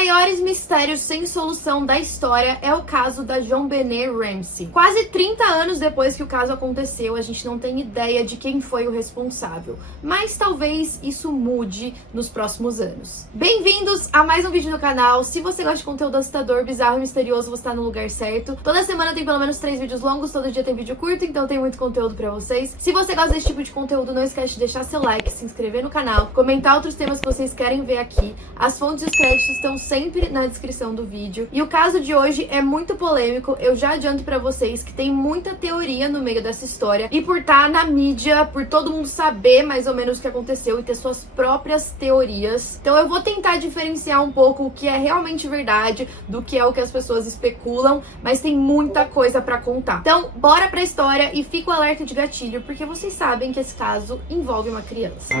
maiores mistérios sem solução da história é o caso da JonBenét Ramsey. Quase 30 anos depois que o caso aconteceu, a gente não tem ideia de quem foi o responsável, mas talvez isso mude nos próximos anos. Bem-vindos a mais um vídeo no canal. Se você gosta de conteúdo assustador, bizarro e misterioso, você tá no lugar certo. Toda semana tem pelo menos 3 vídeos longos, todo dia tem vídeo curto, então tem muito conteúdo pra vocês. Se você gosta desse tipo de conteúdo, não esquece de deixar seu like, se inscrever no canal, comentar outros temas que vocês querem ver aqui. As fontes e os créditos estão sempre na descrição do vídeo. E o caso de hoje é muito polêmico, eu já adianto pra vocês que tem muita teoria no meio dessa história, e por estar na mídia, por todo mundo saber mais ou menos o que aconteceu e ter suas próprias teorias. Então eu vou tentar diferenciar um pouco o que é realmente verdade do que é o que as pessoas especulam, mas tem muita coisa pra contar. Então bora pra história e fica o alerta de gatilho, porque vocês sabem que esse caso envolve uma criança.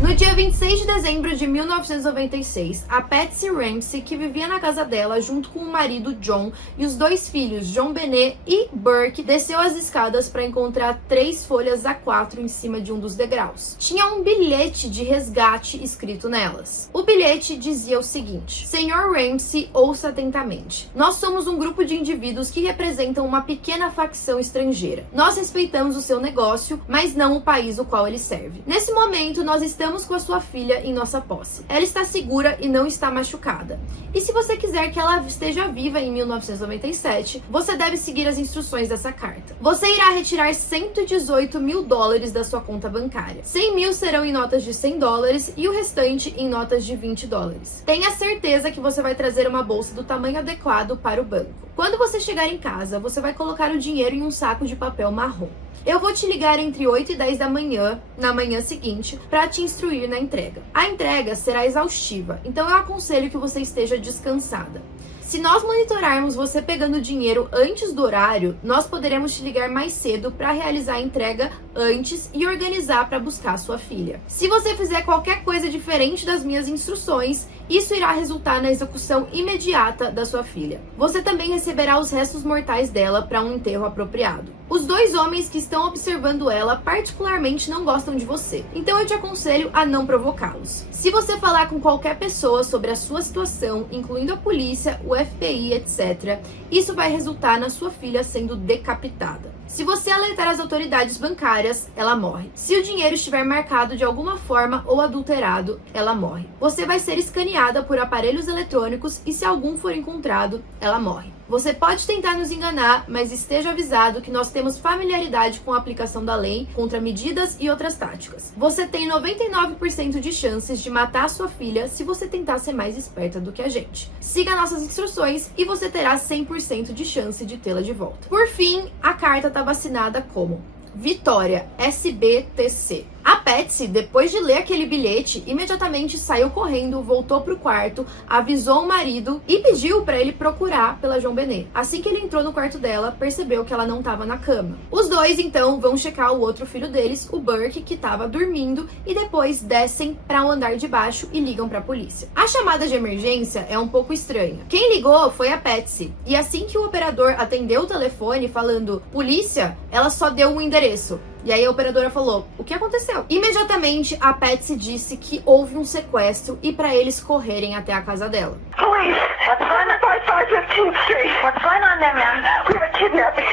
No dia 26 de dezembro de 1996, a Patsy Ramsey, que vivia na casa dela junto com o marido John e os 2 filhos, JonBenét e Burke, desceu as escadas para encontrar 3 folhas A4 em cima de um dos degraus. Tinha um bilhete de resgate escrito nelas. O bilhete dizia o seguinte: Senhor Ramsey, ouça atentamente. Nós somos um grupo de indivíduos que representam uma pequena facção estrangeira. Nós respeitamos o seu negócio, mas não o país o qual ele serve. Nesse momento, nós estamos com a sua filha em nossa posse. Ela está segura e não está machucada. E se você quiser que ela esteja viva em 1997, você deve seguir as instruções dessa carta. Você irá retirar 118 mil dólares da sua conta bancária. 100 mil serão em notas de 100 dólares e o restante em notas de 20 dólares. Tenha certeza que você vai trazer uma bolsa do tamanho adequado para o banco. Quando você chegar em casa, você vai colocar o dinheiro em um saco de papel marrom. Eu vou te ligar entre 8 e 10 da manhã, na manhã seguinte, para te instruir na entrega. A entrega será exaustiva, então eu aconselho que você esteja descansada. Se nós monitorarmos você pegando dinheiro antes do horário, nós poderemos te ligar mais cedo para realizar a entrega antes e organizar para buscar sua filha. Se você fizer qualquer coisa diferente das minhas instruções, isso irá resultar na execução imediata da sua filha. Você também receberá os restos mortais dela para um enterro apropriado. Os 2 homens que estão observando ela particularmente não gostam de você, então eu te aconselho a não provocá-los. Se você falar com qualquer pessoa sobre a sua situação, incluindo a polícia, o FBI, etc., isso vai resultar na sua filha sendo decapitada. Se você alertar as autoridades bancárias, ela morre. Se o dinheiro estiver marcado de alguma forma ou adulterado, ela morre. Você vai ser escaneada por aparelhos eletrônicos e se algum for encontrado, ela morre. Você pode tentar nos enganar, mas esteja avisado que nós temos familiaridade com a aplicação da lei contra medidas e outras táticas. Você tem 99% de chances de matar sua filha se você tentar ser mais esperta do que a gente. Siga nossas instruções e você terá 100% de chance de tê-la de volta. Por fim, a carta estava assinada como Vitória, SBTC. A Patsy, depois de ler aquele bilhete, imediatamente saiu correndo, voltou pro quarto, avisou o marido e pediu para ele procurar pela JonBenét. Assim que ele entrou no quarto dela, percebeu que ela não estava na cama. Os 2 então vão checar o outro filho deles, o Burke, que estava dormindo, e depois descem para o andar de baixo e ligam para a polícia. A chamada de emergência é um pouco estranha. Quem ligou foi a Patsy, e assim que o operador atendeu o telefone falando polícia, ela só deu um endereço. E aí a operadora falou: o que aconteceu? Imediatamente a Patsy disse que houve um sequestro e para eles correrem até a casa dela. Police, what's going on? 5515th Street. What's going on there, ma'am? We have a kidnapping.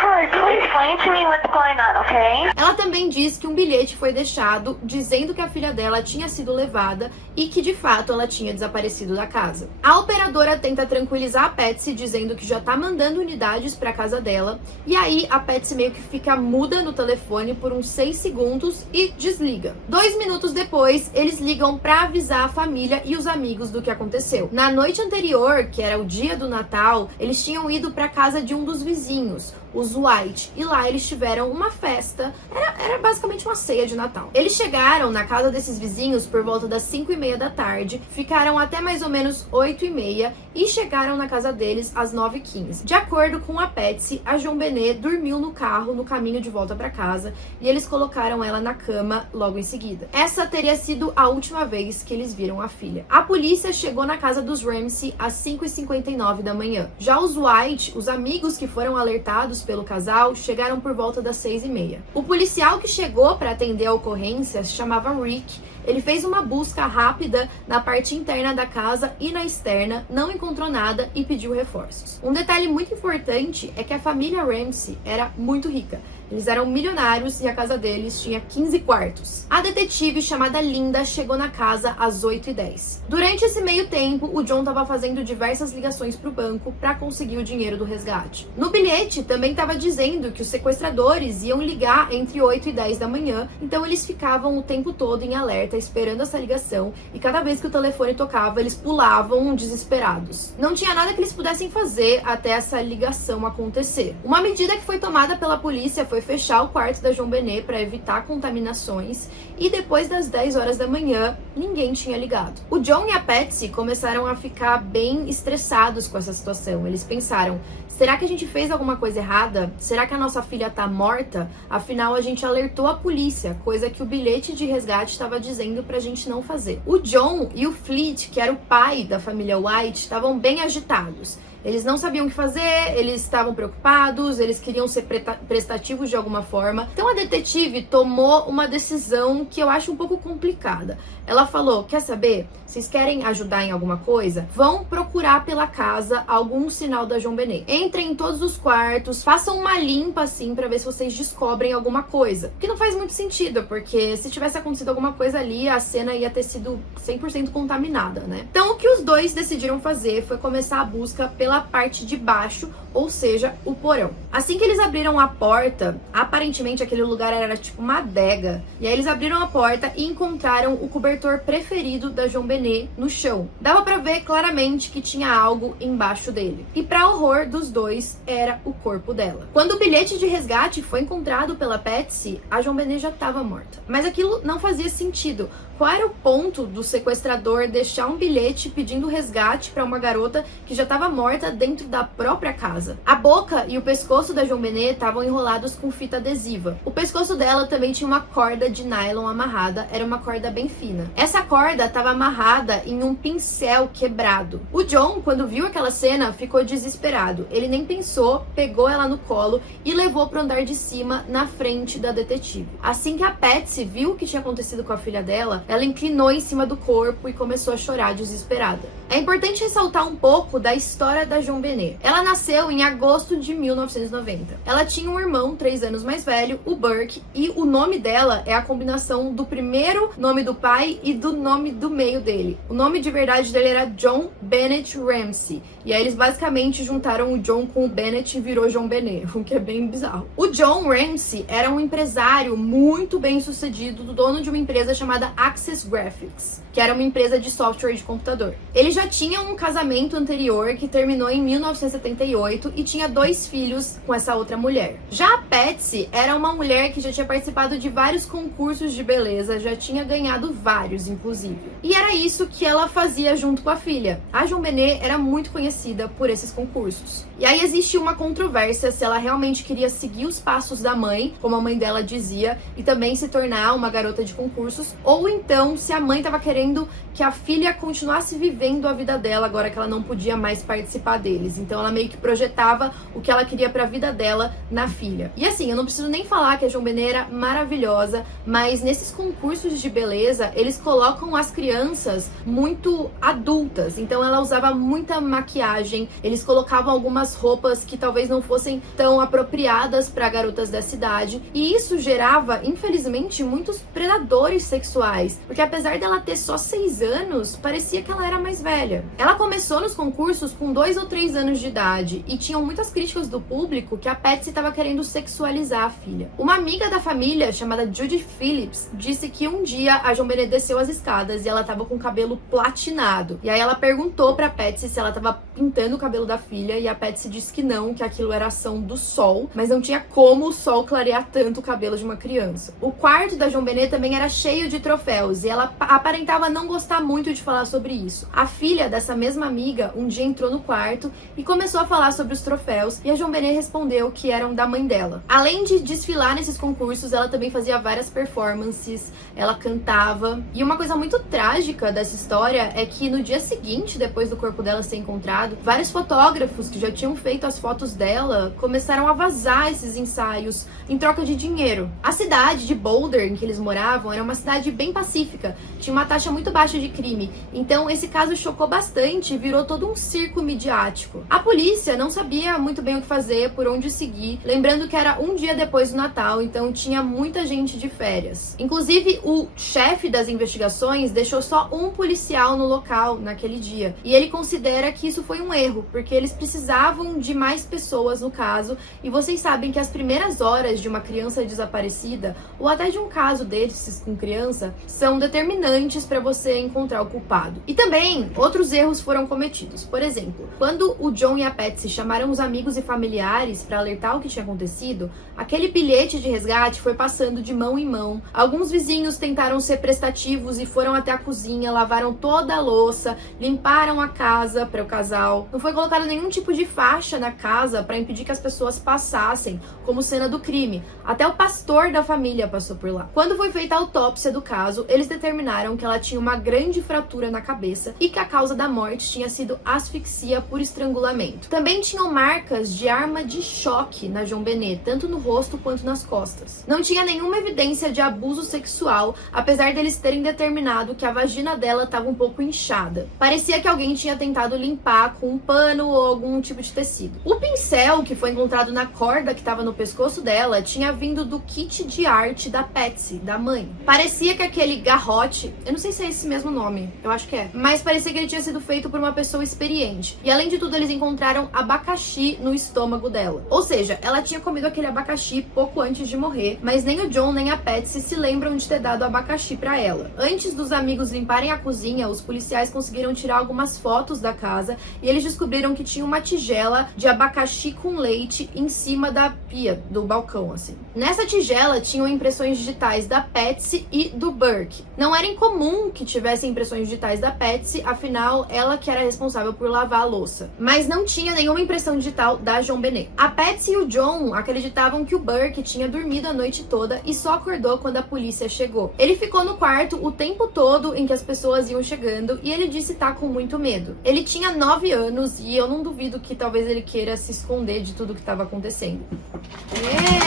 Hurry, please. Explain to me what's going on, okay? Ela também diz que um bilhete foi deixado dizendo que a filha dela tinha sido levada e que de fato ela tinha desaparecido da casa. A operadora tenta tranquilizar a Patsy dizendo que já tá mandando unidades para casa dela, e aí a Patsy meio que fica muda no telefone por uns 6 segundos e desliga. 2 minutos depois, eles ligam para avisar a família e os amigos do que aconteceu. Na noite anterior, que era o dia do Natal, eles tinham ido para casa de um dos vizinhos, os White, e lá eles tiveram uma festa, era basicamente uma ceia de Natal. Eles chegaram na casa desses vizinhos por volta das 5:30 da tarde, ficaram até mais ou menos 8:30 e chegaram na casa deles às 9:15. De acordo com a Patsy, a JonBenét dormiu no carro no caminho de volta para casa e eles colocaram ela na cama logo em seguida. Essa teria sido a última vez que eles viram a filha. A polícia chegou na casa dos Ramsey às 5:59 da manhã. Já os White, os amigos que foram alertados encaminhados pelo casal chegaram por volta das 6h30. O policial que chegou para atender a ocorrência se chamava Rick. Ele fez uma busca rápida na parte interna da casa e na externa, não encontrou nada e pediu reforços. Um detalhe muito importante é que a família Ramsey era muito rica. Eles eram milionários e a casa deles tinha 15 quartos. A detetive chamada Linda chegou na casa às 8h10. Durante esse meio tempo, o John estava fazendo diversas ligações para o banco para conseguir o dinheiro do resgate. No bilhete também estava dizendo que os sequestradores iam ligar entre 8 e 10 da manhã, então eles ficavam o tempo todo em alerta esperando essa ligação e cada vez que o telefone tocava, eles pulavam desesperados. Não tinha nada que eles pudessem fazer até essa ligação acontecer. Uma medida que foi tomada pela polícia foi fechar o quarto da JonBenét para evitar contaminações e depois das 10 horas da manhã, ninguém tinha ligado. O John e a Patsy começaram a ficar bem estressados com essa situação. Eles pensaram, será que a gente fez alguma coisa errada? Será que a nossa filha tá morta? Afinal, a gente alertou a polícia, coisa que o bilhete de resgate estava dizendo pra gente não fazer. O John e o Fleet, que era o pai da família White, estavam bem agitados. Eles não sabiam o que fazer, eles estavam preocupados, eles queriam ser prestativos de alguma forma. Então a detetive tomou uma decisão que eu acho um pouco complicada. Ela falou, quer saber? Vocês querem ajudar em alguma coisa? Vão procurar pela casa algum sinal da JonBenét. Entrem em todos os quartos, façam uma limpa assim pra ver se vocês descobrem alguma coisa. Que não faz muito sentido, porque se tivesse acontecido alguma coisa ali, a cena ia ter sido 100% contaminada, né? Então o que os dois decidiram fazer foi começar a busca pela parte de baixo, ou seja, o porão. Assim que eles abriram a porta, aparentemente aquele lugar era tipo uma adega. E aí eles abriram a porta e encontraram o cobertor preferido da JonBenét no chão. Dava pra ver claramente que tinha algo embaixo dele. E pra horror dos dois, era o corpo dela. Quando o bilhete de resgate foi encontrado pela Patsy, a JonBenét já estava morta. Mas aquilo não fazia sentido. Qual era o ponto do sequestrador deixar um bilhete pedindo resgate para uma garota que já estava morta dentro da própria casa? A boca e o pescoço da JonBenét estavam enrolados com fita adesiva. O pescoço dela também tinha uma corda de nylon amarrada, era uma corda bem fina. Essa corda estava amarrada em um pincel quebrado. O John, quando viu aquela cena, ficou desesperado. Ele nem pensou, pegou ela no colo e levou para o andar de cima, na frente da detetive. Assim que a Patsy viu o que tinha acontecido com a filha dela, ela inclinou em cima do corpo e começou a chorar desesperada. É importante ressaltar um pouco da história da JonBenét. Ela nasceu em agosto de 1990. Ela tinha um irmão 3 anos mais velho, o Burke, e o nome dela é a combinação do primeiro nome do pai e do nome do meio dele. O nome de verdade dele era John Bennett Ramsey. E aí eles basicamente juntaram o John com o Bennett e virou JonBenét, o que é bem bizarro. O John Ramsey era um empresário muito bem sucedido, dono de uma empresa chamada Access Graphics, que era uma empresa de software de computador. Ele já tinha um casamento anterior que terminou em 1978 e tinha 2 filhos com essa outra mulher. Já a Patsy era uma mulher que já tinha participado de vários concursos de beleza, já tinha ganhado vários, inclusive. E era isso que ela fazia junto com a filha. A JonBenét era muito conhecida por esses concursos. E aí existe uma controvérsia se ela realmente queria seguir os passos da mãe, como a mãe dela dizia, e também se tornar uma garota de concursos, ou então se a mãe estava querendo que a filha continuasse vivendo a vida dela agora que ela não podia mais participar deles. Então ela meio que projetava o que ela queria para a vida dela na filha. E assim, eu não preciso nem falar que a JonBenét era maravilhosa, mas nesses concursos de beleza, eles colocam as crianças muito adultas. Então ela usava muita maquiagem, eles colocavam algumas roupas que talvez não fossem tão apropriadas para garotas dessa idade. E isso gerava, infelizmente, muitos predadores sexuais, porque apesar dela ter só 6 anos, parecia que ela era mais velha. Ela começou nos concursos com 2 ou 3 anos de idade e tinham muitas críticas do público que a Patsy estava querendo sexualizar a filha. Uma amiga da família, chamada Judy Phillips, disse que um dia a JonBenét desceu as escadas e ela estava com o cabelo platinado. E aí ela perguntou pra Patsy se ela estava pintando o cabelo da filha e a Patsy disse que não, que aquilo era ação do sol, mas não tinha como o sol clarear tanto o cabelo de uma criança. O quarto da JonBenét também era cheio de troféus e ela aparentava não gostar muito de falar sobre isso. A filha dessa mesma amiga um dia entrou no quarto quarto e começou a falar sobre os troféus, e a JonBenét respondeu que eram da mãe dela. Além de desfilar nesses concursos, ela também fazia várias performances, ela cantava. E uma coisa muito trágica dessa história é que no dia seguinte, depois do corpo dela ser encontrado, vários fotógrafos que já tinham feito as fotos dela começaram a vazar esses ensaios em troca de dinheiro. A cidade de Boulder, em que eles moravam, era uma cidade bem pacífica, tinha uma taxa muito baixa de crime, então esse caso chocou bastante e virou todo um circo midiático. A polícia não sabia muito bem o que fazer, por onde seguir, lembrando que era um dia depois do Natal, então tinha muita gente de férias. Inclusive, o chefe das investigações deixou só um policial no local naquele dia, e ele considera que isso foi um erro, porque eles precisavam de mais pessoas no caso, e vocês sabem que as primeiras horas de uma criança desaparecida, ou até de um caso desses com criança, são determinantes para você encontrar o culpado. E também, outros erros foram cometidos. Por exemplo, quando o John e a Patsy chamaram os amigos e familiares para alertar o que tinha acontecido, aquele bilhete de resgate foi passando de mão em mão. Alguns vizinhos tentaram ser prestativos e foram até a cozinha, lavaram toda a louça, limparam a casa para o casal. Não foi colocado nenhum tipo de faixa na casa para impedir que as pessoas passassem, como cena do crime. Até o pastor da família passou por lá. Quando foi feita a autópsia do caso, eles determinaram que ela tinha uma grande fratura na cabeça e que a causa da morte tinha sido asfixia por estrangulamento. Também tinham marcas de arma de choque na JonBenét, tanto no rosto quanto nas costas. Não tinha nenhuma evidência de abuso sexual, apesar deles terem determinado que a vagina dela estava um pouco inchada. Parecia que alguém tinha tentado limpar com um pano ou algum tipo de tecido. O pincel que foi encontrado na corda que estava no pescoço dela tinha vindo do kit de arte da Patsy, da mãe. Parecia que aquele garrote, eu não sei se é esse mesmo nome, eu acho que é, mas parecia que ele tinha sido feito por uma pessoa experiente. E além de tudo, eles encontraram abacaxi no estômago dela. Ou seja, ela tinha comido aquele abacaxi pouco antes de morrer, mas nem o John nem a Patsy se lembram de ter dado abacaxi pra ela. Antes dos amigos limparem a cozinha, os policiais conseguiram tirar algumas fotos da casa e eles descobriram que tinha uma tigela de abacaxi com leite em cima da pia, do balcão, assim. Nessa tigela tinham impressões digitais da Patsy e do Burke. Não era incomum que tivesse impressões digitais da Patsy, afinal, ela que era responsável por lavar a louça. Mas não tinha nenhuma impressão digital da JonBenét. A Patsy e o John acreditavam que o Burke tinha dormido a noite toda e só acordou quando a polícia chegou. Ele ficou no quarto o tempo todo em que as pessoas iam chegando e ele disse estar com muito medo. Ele tinha 9 anos e eu não duvido que talvez ele queira se esconder de tudo que estava acontecendo.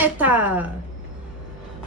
Eita!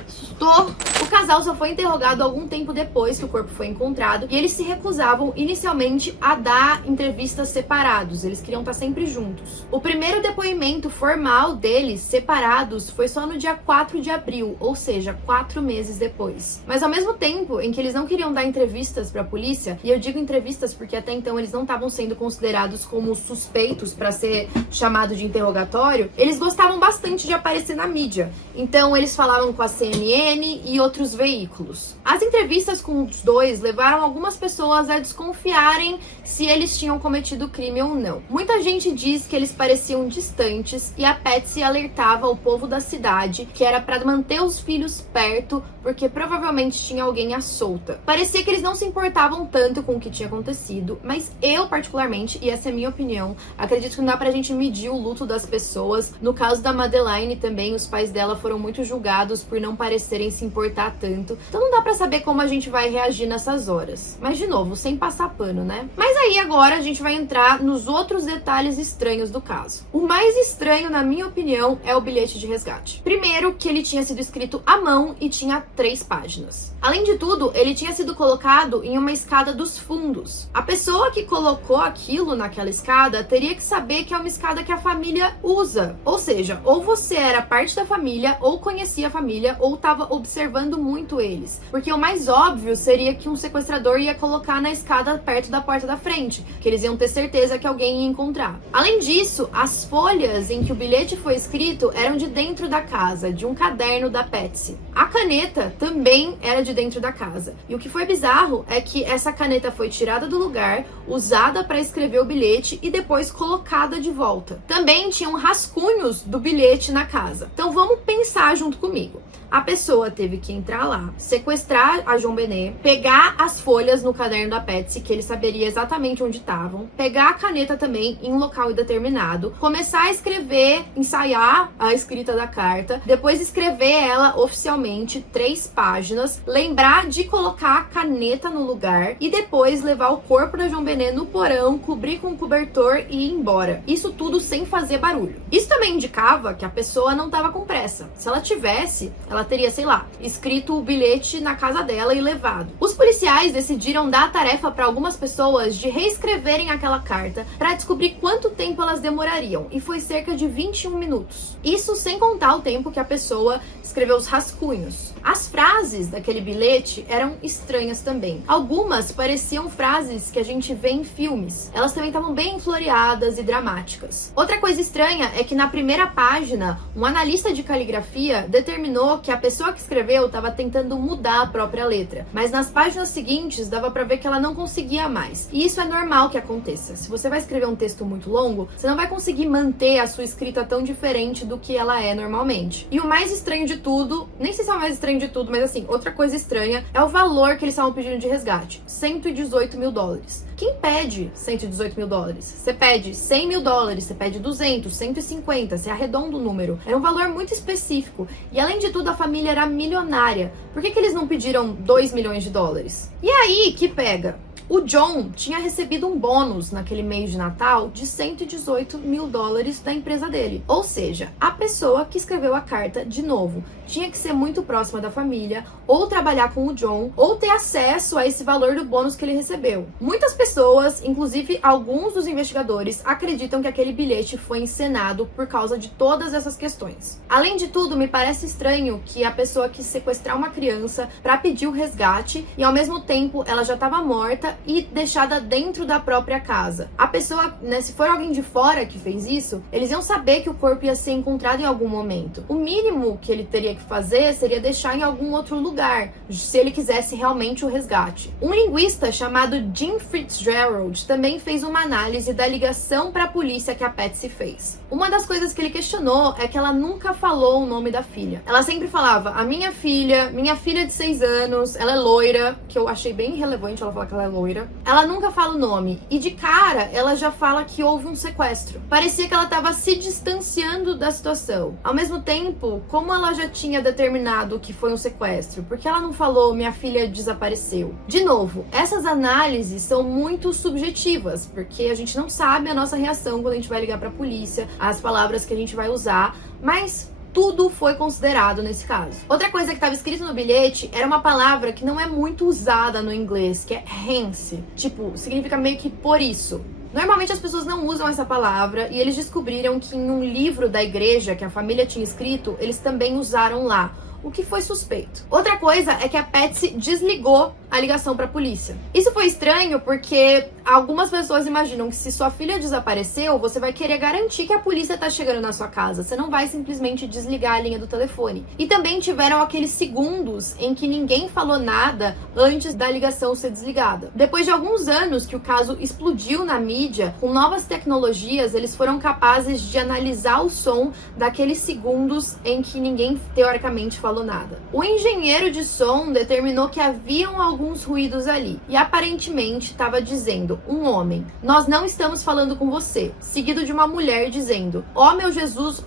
Assustou! O casal só foi interrogado algum tempo depois que o corpo foi encontrado e eles se recusavam inicialmente a dar entrevistas separados, eles queriam estar sempre juntos. O primeiro depoimento formal deles, separados, foi só no dia 4 de abril, ou seja, 4 meses depois. Mas ao mesmo tempo em que eles não queriam dar entrevistas para a polícia, e eu digo entrevistas porque até então eles não estavam sendo considerados como suspeitos para ser chamado de interrogatório, eles gostavam bastante de aparecer na mídia. Então eles falavam com a CNN e outros veículos. As entrevistas com os dois levaram algumas pessoas a desconfiarem se eles tinham cometido crime ou não. Muita gente diz que eles pareciam distantes e a Patsy alertava o povo da cidade que era para manter os filhos perto porque provavelmente tinha alguém à solta. Parecia que eles não se importavam tanto com o que tinha acontecido, mas eu particularmente, e essa é a minha opinião, acredito que não dá pra gente medir o luto das pessoas. No caso da Madeleine também, os pais dela foram muito julgados por não parecerem se importar tanto. Então não dá pra saber como a gente vai reagir nessas horas. Mas de novo, sem passar pano, né? Mas aí agora a gente vai entrar nos outros detalhes estranhos do caso. O mais estranho, na minha opinião, é o bilhete de resgate. Primeiro, que ele tinha sido escrito à mão e tinha 3 páginas. Além de tudo, ele tinha sido colocado em uma escada dos fundos. A pessoa que colocou aquilo naquela escada teria que saber que é uma escada que a família usa. Ou seja, ou você era parte da família, ou conhecia a família, ou estava observando muito eles. Porque o mais óbvio seria que um sequestrador ia colocar na escada perto da porta da frente, que eles iam ter certeza que alguém ia encontrar. Além disso, as folhas em que o bilhete foi escrito eram de dentro da casa, de um caderno da Patsy. A caneta também era de dentro da casa. E o que foi bizarro é que essa caneta foi tirada do lugar, usada para escrever o bilhete e depois colocada de volta. Também tinham rascunhos do bilhete na casa. Então vamos pensar junto comigo. A A pessoa teve que entrar lá, sequestrar a John Benet, pegar as folhas no caderno da Patsy, que ele saberia exatamente onde estavam, pegar a caneta também em um local indeterminado, começar a escrever, ensaiar a escrita da carta, depois escrever ela oficialmente, 3 páginas, lembrar de colocar a caneta no lugar e depois levar o corpo da John Benet no porão, cobrir com um cobertor e ir embora. Isso tudo sem fazer barulho. Isso também indicava que a pessoa não estava com pressa. Se ela tivesse, ela teria, sei lá, escrito o bilhete na casa dela e levado. Os policiais decidiram dar a tarefa para algumas pessoas de reescreverem aquela carta para descobrir quanto tempo elas demorariam, e foi cerca de 21 minutos. Isso sem contar o tempo que a pessoa escreveu os rascunhos. As frases daquele bilhete eram estranhas também. Algumas pareciam frases que a gente vê em filmes. Elas também estavam bem floreadas e dramáticas. Outra coisa estranha é que na primeira página, um analista de caligrafia determinou que a pessoa que escreveu estava tentando mudar a própria letra, mas nas páginas seguintes dava para ver que ela não conseguia mais. E isso é normal que aconteça. Se você vai escrever um texto muito longo, você não vai conseguir manter a sua escrita tão diferente do que ela é normalmente. E o mais estranho de tudo, nem sei se é o mais estranho de tudo, mas assim, outra coisa estranha é o valor que eles estavam pedindo de resgate: $118 mil. Quem pede $118 mil? Você pede $100 mil, você pede 200, 150, você arredonda o número. Era um valor muito específico. E além de tudo, a família era milionária. Por que eles não pediram $2 milhões? E aí que pega? O John tinha recebido um bônus naquele mês de Natal de $118 mil da empresa dele. Ou seja, a pessoa que escreveu a carta, de novo, tinha que ser muito próxima da família, ou trabalhar com o John, ou ter acesso a esse valor do bônus que ele recebeu. Muitas pessoas, inclusive alguns dos investigadores, acreditam que aquele bilhete foi encenado por causa de todas essas questões. Além de tudo, me parece estranho que a pessoa quis sequestrar uma criança para pedir o resgate e ao mesmo tempo ela já estava morta e deixada dentro da própria casa. A pessoa, se for alguém de fora que fez isso, eles iam saber que o corpo ia ser encontrado em algum momento. O mínimo que ele teria que fazer seria deixar em algum outro lugar, se ele quisesse realmente o resgate. Um linguista chamado Jim Fitzgerald também fez uma análise da ligação para a polícia que a Patsy fez. Uma das coisas que ele questionou é que ela nunca falou o nome da filha. Ela sempre falava: a minha filha de 6 anos, ela é loira, que eu achei bem irrelevante ela falar que ela é loira. Ela nunca fala o nome. E de cara, ela já fala que houve um sequestro. Parecia que ela estava se distanciando da situação. Ao mesmo tempo, como ela já tinha determinado que foi um sequestro, por que ela não falou minha filha desapareceu? De novo, essas análises são muito subjetivas, porque a gente não sabe a nossa reação quando a gente vai ligar para a polícia, as palavras que a gente vai usar, mas tudo foi considerado nesse caso. Outra coisa que estava escrito no bilhete era uma palavra que não é muito usada no inglês, que é hence. Tipo, significa meio que por isso. Normalmente as pessoas não usam essa palavra e eles descobriram que em um livro da igreja que a família tinha escrito, eles também usaram lá, o que foi suspeito. Outra coisa é que a Patsy desligou a ligação para a polícia. Isso foi estranho porque algumas pessoas imaginam que se sua filha desapareceu, você vai querer garantir que a polícia tá chegando na sua casa. Você não vai simplesmente desligar a linha do telefone. E também tiveram aqueles segundos em que ninguém falou nada antes da ligação ser desligada. Depois de alguns anos que o caso explodiu na mídia, com novas tecnologias, eles foram capazes de analisar o som daqueles segundos em que ninguém teoricamente falou nada. O engenheiro de som determinou que haviam alguns ruídos ali e aparentemente estava dizendo: um homem, nós não estamos falando com você, seguido de uma mulher dizendo: ó meu Jesus,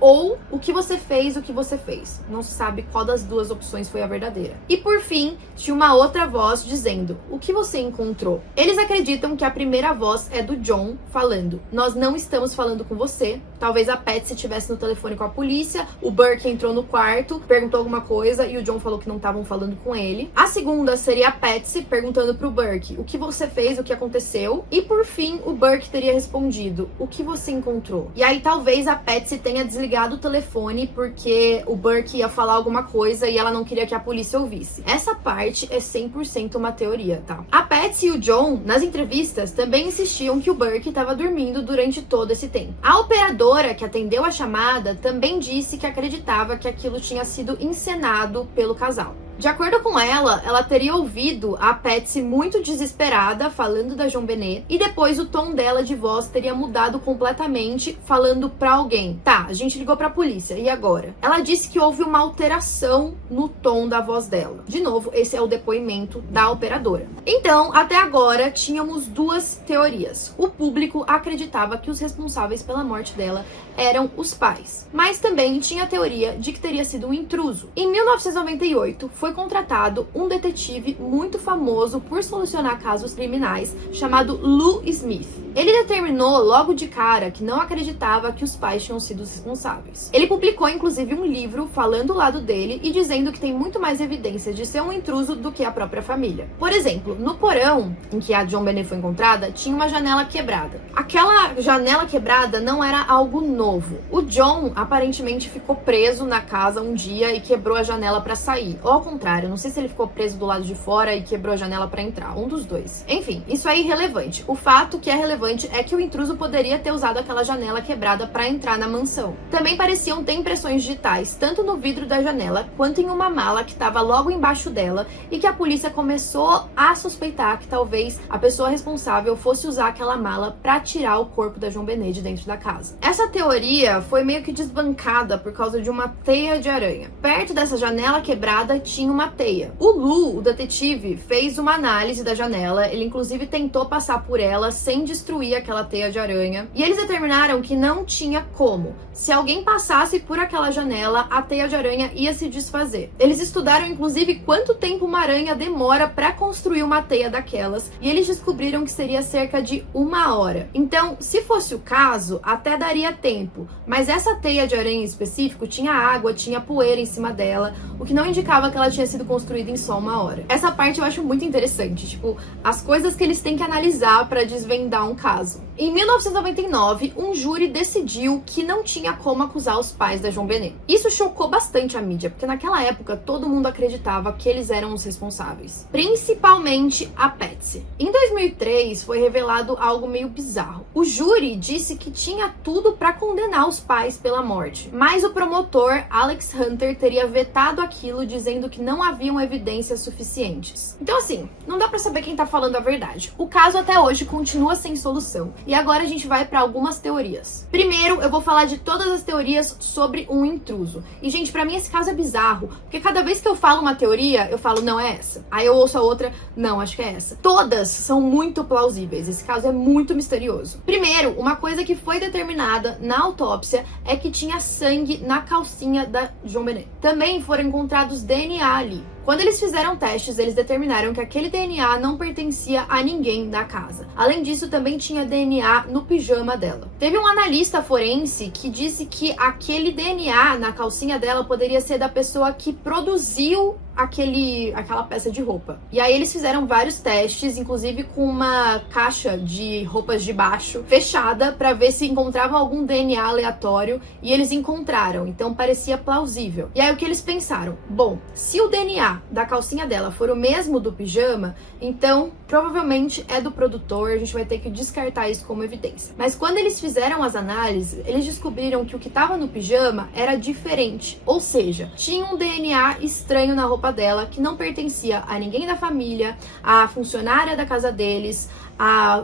ou o que você fez, o que você fez. Não se sabe qual das duas opções foi a verdadeira. E por fim, tinha uma outra voz dizendo: o que você encontrou? Eles acreditam que a primeira voz é do John falando: nós não estamos falando com você. Talvez a Patsy estivesse no telefone com a polícia, o Burke entrou no quarto, perguntou alguma coisa e o John falou que não estavam falando com ele. A segunda seria a Patsy perguntando pro Burke: o que você fez, o que aconteceu? E por fim, o Burke teria respondido: o que você encontrou? E aí talvez a Patsy tenha desligado o telefone porque o Burke ia falar alguma coisa e ela não queria que a polícia ouvisse. Essa parte é 100% uma teoria, tá? A Patsy e o John, nas entrevistas, também insistiam que o Burke estava dormindo durante todo esse tempo. A operadora que atendeu a chamada também disse que acreditava que aquilo tinha sido encenado pelo casal. De acordo com ela teria ouvido a Patsy muito desesperada falando da JonBenét e depois o tom dela de voz teria mudado completamente falando pra alguém. Tá, a gente ligou pra polícia, e agora? Ela disse que houve uma alteração no tom da voz dela. De novo, esse é o depoimento da operadora. Então, até agora, tínhamos duas teorias. O público acreditava que os responsáveis pela morte dela eram os pais, mas também tinha a teoria de que teria sido um intruso. Em 1998, foi contratado um detetive muito famoso por solucionar casos criminais, chamado Lou Smith. Ele determinou logo de cara que não acreditava que os pais tinham sido os responsáveis. Ele publicou inclusive um livro falando o lado dele e dizendo que tem muito mais evidência de ser um intruso do que a própria família. Por exemplo, no porão em que a JonBenét foi encontrada, tinha uma janela quebrada. Aquela janela quebrada não era algo novo. O John aparentemente ficou preso na casa um dia e quebrou a janela para sair. Ou ao contrário, não sei se ele ficou preso do lado de fora e quebrou a janela para entrar. Um dos dois. Enfim, isso é irrelevante. O fato que é relevante é que o intruso poderia ter usado aquela janela quebrada para entrar na mansão. Também pareciam ter impressões digitais, tanto no vidro da janela quanto em uma mala que estava logo embaixo dela e que a polícia começou a suspeitar que talvez a pessoa responsável fosse usar aquela mala para tirar o corpo da JonBenét de dentro da casa. Essa teoria foi meio que desbancada por causa de uma teia de aranha. Perto dessa janela quebrada tinha uma teia. O Lou, o detetive, fez uma análise da janela, ele inclusive tentou passar por ela sem destruir aquela teia de aranha, e eles determinaram que não tinha como. Se alguém passasse por aquela janela, a teia de aranha ia se desfazer. Eles estudaram inclusive quanto tempo uma aranha demora para construir uma teia daquelas, e eles descobriram que seria cerca de 1 hora. Então, se fosse o caso, até daria tempo, mas essa teia de aranha em específico tinha água, tinha poeira em cima dela, o que não indicava que ela tinha sido construída em só 1 hora. Essa parte eu acho muito interessante, tipo, as coisas que eles têm que analisar para desvendar um caso. Em 1999, um júri decidiu que não tinha como acusar os pais da JonBenét. Isso chocou bastante a mídia, porque naquela época todo mundo acreditava que eles eram os responsáveis, principalmente a Patsy. Em 2003, foi revelado algo meio bizarro. O júri disse que tinha tudo para condenar os pais pela morte, mas o promotor Alex Hunter teria vetado aquilo, dizendo que não haviam evidências suficientes. Então assim, não dá para saber quem tá falando a verdade. O caso até hoje continua sem solução. E agora a gente vai para algumas teorias. Primeiro, eu vou falar de todas as teorias sobre um intruso. E, gente, pra mim esse caso é bizarro, porque cada vez que eu falo uma teoria, eu falo, não, é essa. Aí eu ouço a outra, não, acho que é essa. Todas são muito plausíveis. Esse caso é muito misterioso. Primeiro, uma coisa que foi determinada na autópsia é que tinha sangue na calcinha da JonBenét. Também foram encontrados DNA ali. Quando eles fizeram testes, eles determinaram que aquele DNA não pertencia a ninguém da casa. Além disso, também tinha DNA no pijama dela. Teve um analista forense que disse que aquele DNA na calcinha dela poderia ser da pessoa que produziu aquela peça de roupa. E aí eles fizeram vários testes, inclusive com uma caixa de roupas de baixo fechada para ver se encontravam algum DNA aleatório, e eles encontraram, então parecia plausível. E aí o que eles pensaram? Bom, se o DNA da calcinha dela for o mesmo do pijama, então provavelmente é do produtor, a gente vai ter que descartar isso como evidência. Mas quando eles fizeram as análises, eles descobriram que o que estava no pijama era diferente, ou seja, tinha um DNA estranho na roupa dela que não pertencia a ninguém da família, a funcionária da casa deles,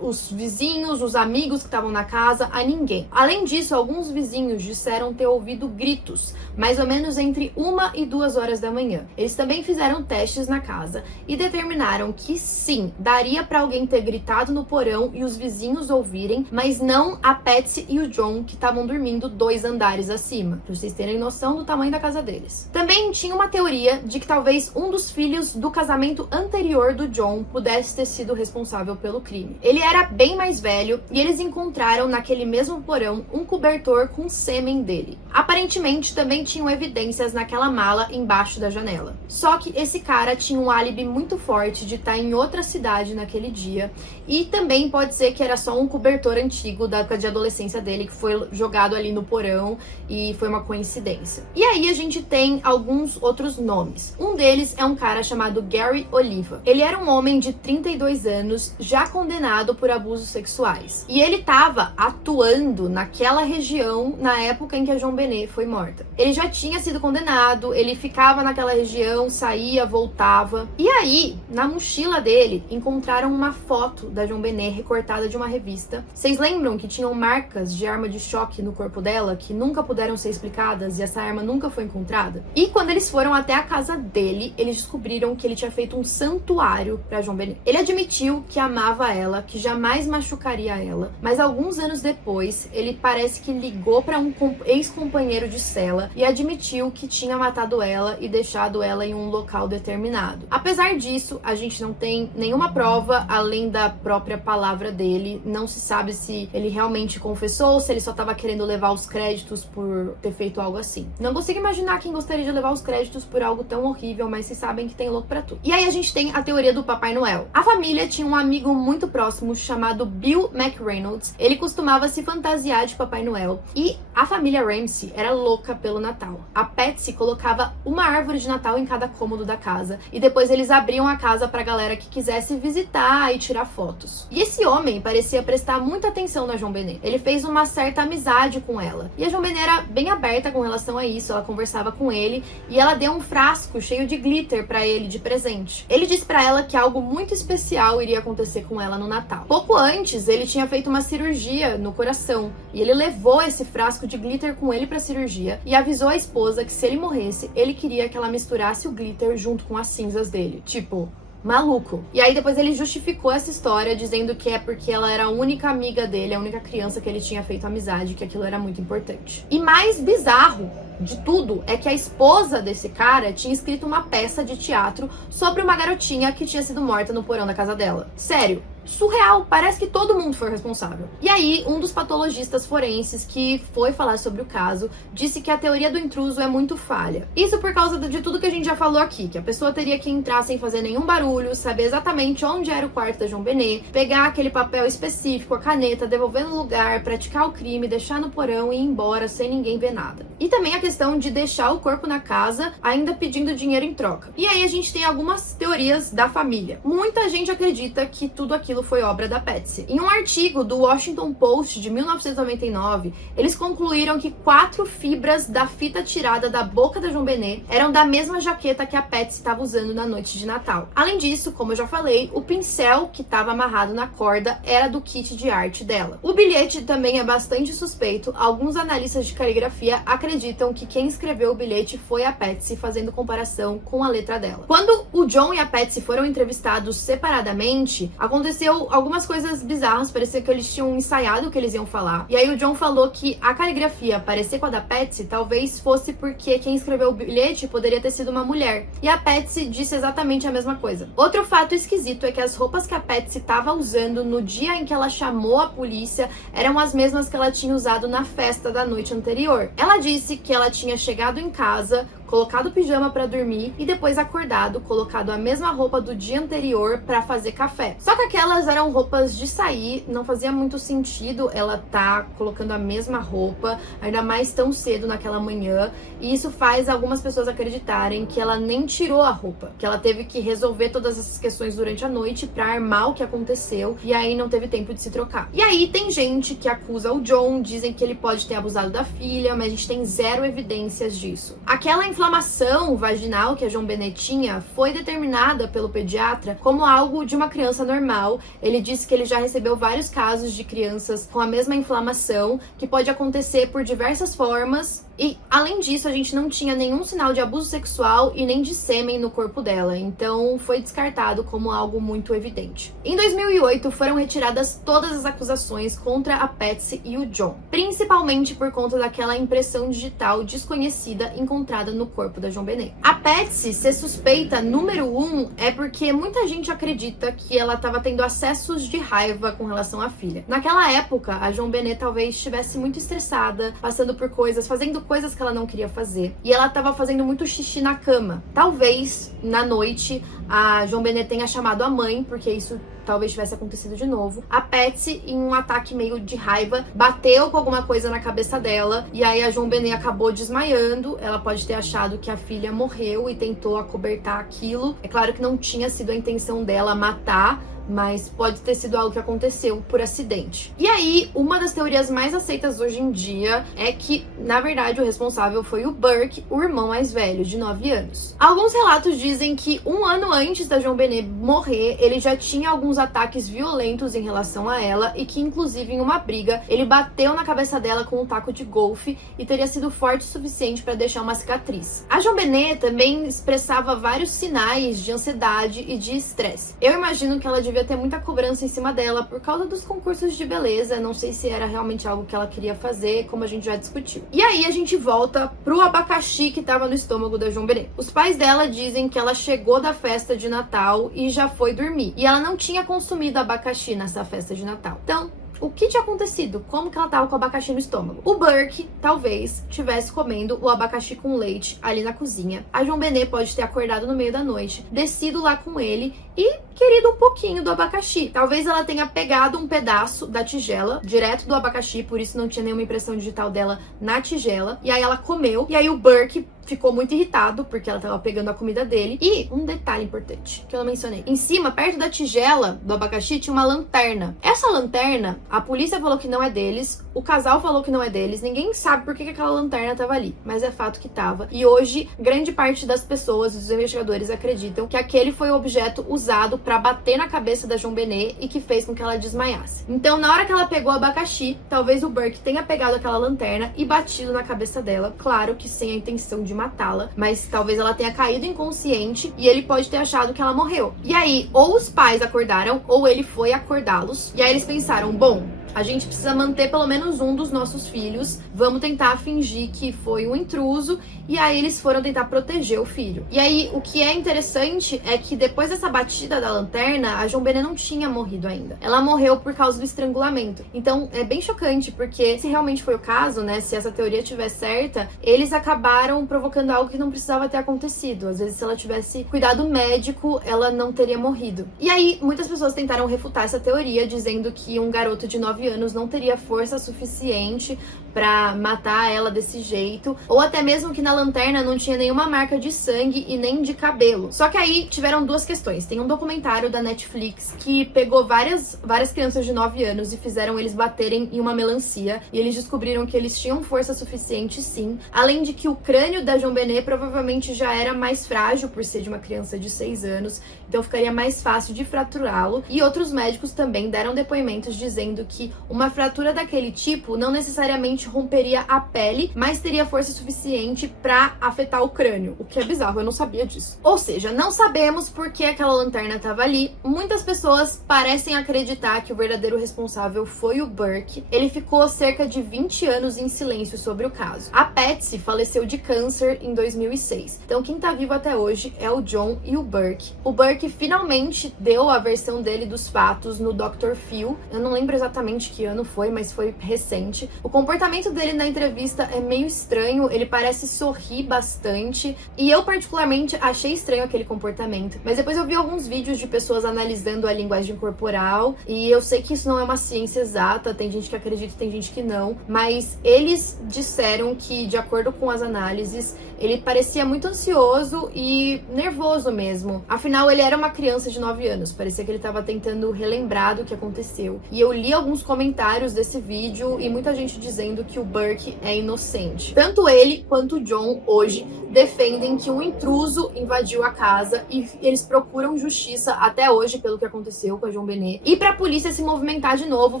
os vizinhos, os amigos que estavam na casa, a ninguém. Além disso, alguns vizinhos disseram ter ouvido gritos, mais ou menos entre 1 e 2 horas da manhã. Eles também fizeram testes na casa e determinaram que sim, daria para alguém ter gritado no porão e os vizinhos ouvirem, mas não a Patsy e o John, que estavam dormindo 2 andares acima, para vocês terem noção do tamanho da casa deles. Também tinha uma teoria de que talvez um dos filhos do casamento anterior do John pudesse ter sido responsável pelo crime. Ele era bem mais velho e eles encontraram naquele mesmo porão um cobertor com sêmen dele. Aparentemente também tinham evidências naquela mala embaixo da janela. Só que esse cara tinha um álibi muito forte de estar em outra cidade naquele dia, e também pode ser que era só um cobertor antigo da época de adolescência dele que foi jogado ali no porão e foi uma coincidência. E aí a gente tem alguns outros nomes. Um deles é um cara chamado Gary Oliva. Ele era um homem de 32 anos, já condenado condenado por abusos sexuais. E ele estava atuando naquela região na época em que a JonBenét foi morta. Ele já tinha sido condenado, ele ficava naquela região, saía, voltava. E aí, na mochila dele, encontraram uma foto da JonBenét recortada de uma revista. Vocês lembram que tinham marcas de arma de choque no corpo dela que nunca puderam ser explicadas e essa arma nunca foi encontrada? E quando eles foram até a casa dele, eles descobriram que ele tinha feito um santuário pra JonBenét. Ele admitiu que amava ela, que jamais machucaria ela, mas alguns anos depois, ele parece que ligou pra um ex-companheiro de cela e admitiu que tinha matado ela e deixado ela em um local determinado. Apesar disso, a gente não tem nenhuma prova além da própria palavra dele. Não se sabe se ele realmente confessou ou se ele só estava querendo levar os créditos por ter feito algo assim. Não consigo imaginar quem gostaria de levar os créditos por algo tão horrível, mas vocês sabem que tem louco pra tudo. E aí a gente tem a teoria do Papai Noel. A família tinha um amigo muito próximo chamado Bill McReynolds. Ele costumava se fantasiar de Papai Noel e a família Ramsey era louca pelo Natal. A Patsy colocava uma árvore de Natal em cada cômodo da casa e depois eles abriam a casa pra galera que quisesse visitar e tirar fotos. E esse homem parecia prestar muita atenção na JonBenét. Ele fez uma certa amizade com ela. E a JonBenét era bem aberta com relação a isso, ela conversava com ele e ela deu um frasco cheio de glitter pra ele de presente. Ele disse pra ela que algo muito especial iria acontecer com ela no Natal. Pouco antes, ele tinha feito uma cirurgia no coração e ele levou esse frasco de glitter com ele pra cirurgia e avisou a esposa que se ele morresse, ele queria que ela misturasse o glitter junto com as cinzas dele. Tipo, maluco. E aí depois ele justificou essa história dizendo que é porque ela era a única amiga dele, a única criança que ele tinha feito amizade, que aquilo era muito importante. E mais bizarro de tudo é que a esposa desse cara tinha escrito uma peça de teatro sobre uma garotinha que tinha sido morta no porão da casa dela. Sério, surreal, parece que todo mundo foi responsável. E aí, um dos patologistas forenses que foi falar sobre o caso disse que a teoria do intruso é muito falha. Isso por causa de tudo que a gente já falou aqui, que a pessoa teria que entrar sem fazer nenhum barulho, saber exatamente onde era o quarto da JonBenét, pegar aquele papel específico, a caneta, devolver no lugar, praticar o crime, deixar no porão e ir embora sem ninguém ver nada. E também a questão de deixar o corpo na casa, ainda pedindo dinheiro em troca. E aí a gente tem algumas teorias da família. Muita gente acredita que tudo aquilo foi obra da Patsy. Em um artigo do Washington Post de 1999, eles concluíram que 4 fibras da fita tirada da boca da JonBenét eram da mesma jaqueta que a Patsy estava usando na noite de Natal. Além disso, como eu já falei, o pincel que estava amarrado na corda era do kit de arte dela. O bilhete também é bastante suspeito. Alguns analistas de caligrafia acreditam que quem escreveu o bilhete foi a Patsy, fazendo comparação com a letra dela. Quando o John e a Patsy foram entrevistados separadamente, aconteceu algumas coisas bizarras, parecia que eles tinham ensaiado o que eles iam falar. E aí o John falou que a caligrafia parecer com a da Patsy talvez fosse porque quem escreveu o bilhete poderia ter sido uma mulher. E a Patsy disse exatamente a mesma coisa. Outro fato esquisito é que as roupas que a Patsy estava usando no dia em que ela chamou a polícia eram as mesmas que ela tinha usado na festa da noite anterior. Ela disse que ela tinha chegado em casa, colocado o pijama pra dormir e depois acordado, colocado a mesma roupa do dia anterior pra fazer café. Só que aquelas eram roupas de sair, não fazia muito sentido ela tá colocando a mesma roupa, ainda mais tão cedo naquela manhã, e isso faz algumas pessoas acreditarem que ela nem tirou a roupa, que ela teve que resolver todas essas questões durante a noite pra armar o que aconteceu, e aí não teve tempo de se trocar. E aí tem gente que acusa o John, dizem que ele pode ter abusado da filha, mas a gente tem zero evidências disso. Aquela inflamação vaginal que a JonBenét tinha foi determinada pelo pediatra como algo de uma criança normal. Ele disse que ele já recebeu vários casos de crianças com a mesma inflamação, que pode acontecer por diversas formas. E, além disso, a gente não tinha nenhum sinal de abuso sexual e nem de sêmen no corpo dela, então foi descartado como algo muito evidente. Em 2008, foram retiradas todas as acusações contra a Patsy e o John, principalmente por conta daquela impressão digital desconhecida encontrada no corpo da JonBenét. A Patsy ser suspeita número 1 é porque muita gente acredita que ela estava tendo acessos de raiva com relação à filha. Naquela época, a JonBenét talvez estivesse muito estressada, passando por coisas, fazendo coisas que ela não queria fazer. E ela tava fazendo muito xixi na cama. Talvez, na noite, a JonBenét tenha chamado a mãe, porque isso talvez tivesse acontecido de novo. A Patsy, em um ataque meio de raiva, bateu com alguma coisa na cabeça dela, e aí a JonBenét acabou desmaiando. Ela pode ter achado que a filha morreu e tentou acobertar aquilo. É claro que não tinha sido a intenção dela matar, mas pode ter sido algo que aconteceu por acidente. E aí, uma das teorias mais aceitas hoje em dia é que, na verdade, o responsável foi o Burke, o irmão mais velho, de 9 anos. Alguns relatos dizem que um ano antes da JonBenét morrer, ele já tinha alguns ataques violentos em relação a ela e que, inclusive, em uma briga, ele bateu na cabeça dela com um taco de golfe e teria sido forte o suficiente para deixar uma cicatriz. A JonBenét também expressava vários sinais de ansiedade e de estresse. Eu imagino que ela devia ter muita cobrança em cima dela por causa dos concursos de beleza, não sei se era realmente algo que ela queria fazer, como a gente já discutiu. E aí a gente volta pro abacaxi que tava no estômago da JonBenét. Os pais dela dizem que ela chegou da festa de Natal e já foi dormir, e ela não tinha consumido abacaxi nessa festa de Natal. Então, o que tinha acontecido? Como que ela tava com o abacaxi no estômago? O Burke, talvez, estivesse comendo o abacaxi com leite ali na cozinha. A JonBenét pode ter acordado no meio da noite, descido lá com ele e querido um pouquinho do abacaxi. Talvez ela tenha pegado um pedaço da tigela, direto do abacaxi, por isso não tinha nenhuma impressão digital dela na tigela. E aí ela comeu, e aí o Burke ficou muito irritado, porque ela tava pegando a comida dele. E um detalhe importante, que eu não mencionei. Em cima, perto da tigela do abacaxi, tinha uma lanterna. Essa lanterna, a polícia falou que não é deles, o casal falou que não é deles, ninguém sabe por que aquela lanterna tava ali, mas é fato que tava. E hoje, grande parte das pessoas, dos investigadores, acreditam que aquele foi o objeto usado pra bater na cabeça da JonBenét e que fez com que ela desmaiasse. Então, na hora que ela pegou o abacaxi, talvez o Burke tenha pegado aquela lanterna e batido na cabeça dela, claro que sem a intenção de matá-la, mas talvez ela tenha caído inconsciente e ele pode ter achado que ela morreu. E aí, ou os pais acordaram, ou ele foi acordá-los, e aí eles pensaram, bom, a gente precisa manter pelo menos um dos nossos filhos, vamos tentar fingir que foi um intruso, e aí eles foram tentar proteger o filho. E aí, o que é interessante é que depois dessa batida da lanterna, a JonBenét não tinha morrido ainda. Ela morreu por causa do estrangulamento. Então, é bem chocante, porque se realmente foi o caso, né, se essa teoria estiver certa, eles acabaram provocando algo que não precisava ter acontecido. Às vezes, se ela tivesse cuidado médico, ela não teria morrido. E aí, muitas pessoas tentaram refutar essa teoria, dizendo que um garoto de 9 anos não teria força suficiente pra matar ela desse jeito, ou até mesmo que na lanterna não tinha nenhuma marca de sangue e nem de cabelo. Só que aí tiveram duas questões. Tem um documentário da Netflix que pegou várias crianças de 9 anos e fizeram eles baterem em uma melancia, e eles descobriram que eles tinham força suficiente, sim. Além de que o crânio da JonBenét provavelmente já era mais frágil por ser de uma criança de 6 anos, então ficaria mais fácil de fraturá-lo. E outros médicos também deram depoimentos dizendo que uma fratura daquele tipo não necessariamente romperia a pele, mas teria força suficiente para afetar o crânio, o que é bizarro, eu não sabia disso. Ou seja, não sabemos por que aquela lanterna estava ali. Muitas pessoas parecem acreditar que o verdadeiro responsável foi o Burke. Ele ficou cerca de 20 anos em silêncio sobre o caso. A Patsy faleceu de câncer em 2006. Então quem tá vivo até hoje é o John e o Burke. O Burke finalmente deu a versão dele dos fatos no Dr. Phil. Eu não lembro exatamente que ano foi, mas foi recente. O comportamento dele na entrevista é meio estranho, ele parece sorrir bastante, e eu particularmente achei estranho aquele comportamento. Mas depois eu vi alguns vídeos de pessoas analisando a linguagem corporal, e eu sei que isso não é uma ciência exata, tem gente que acredita e tem gente que não, mas eles disseram que, de acordo com as análises, ele parecia muito ansioso e nervoso mesmo. Afinal, ele era uma criança de 9 anos, parecia que ele estava tentando relembrar do que aconteceu. E eu li alguns comentários desse vídeo e muita gente dizendo que o Burke é inocente. Tanto ele quanto o John hoje defendem que um intruso invadiu a casa e eles procuram justiça até hoje pelo que aconteceu com a JonBenét. E pra polícia se movimentar de novo,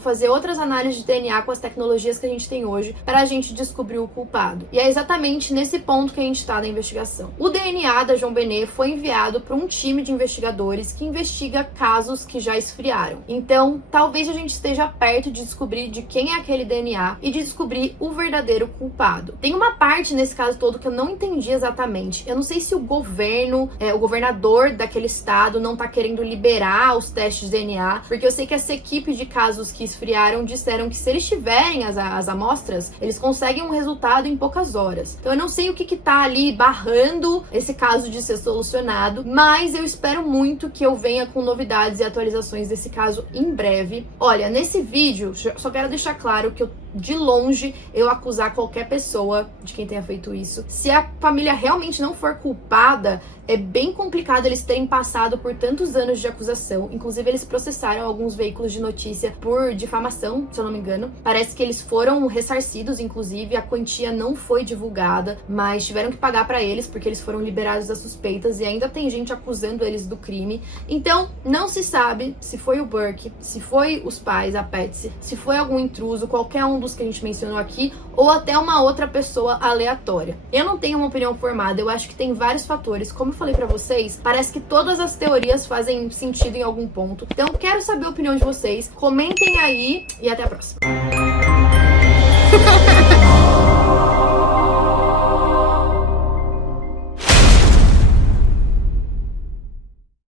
fazer outras análises de DNA com as tecnologias que a gente tem hoje para a gente descobrir o culpado. E é exatamente nesse ponto que a gente tá na investigação. O DNA da JonBenét foi enviado para um time de investigadores que investiga casos que já esfriaram. Então, talvez a gente esteja perto de descobrir de quem é aquele DNA e de descobrir o verdadeiro culpado. Tem uma parte nesse caso todo que eu não entendi exatamente. Eu não sei se o governo, o governador daquele estado não tá querendo liberar os testes de DNA, porque eu sei que essa equipe de casos que esfriaram disseram que se eles tiverem as amostras, eles conseguem um resultado em poucas horas. Então eu não sei o que tá ali barrando esse caso de ser solucionado, mas eu espero muito que eu venha com novidades e atualizações desse caso em breve. Olha, nesse vídeo, só quero deixar claro que eu de longe eu acusar qualquer pessoa de quem tenha feito isso. Se a família realmente não for culpada, é bem complicado eles terem passado por tantos anos de acusação. Inclusive, eles processaram alguns veículos de notícia por difamação, se eu não me engano. Parece que eles foram ressarcidos, inclusive, a quantia não foi divulgada, mas tiveram que pagar pra eles porque eles foram liberados das suspeitas e ainda tem gente acusando eles do crime. Então, não se sabe se foi o Burke, se foi os pais, a Patsy, se foi algum intruso, qualquer um dos que a gente mencionou aqui, ou até uma outra pessoa aleatória. Eu não tenho uma opinião formada, eu acho que tem vários fatores. Como eu falei pra vocês, parece que todas as teorias fazem sentido em algum ponto. Então, quero saber a opinião de vocês. Comentem aí e até a próxima.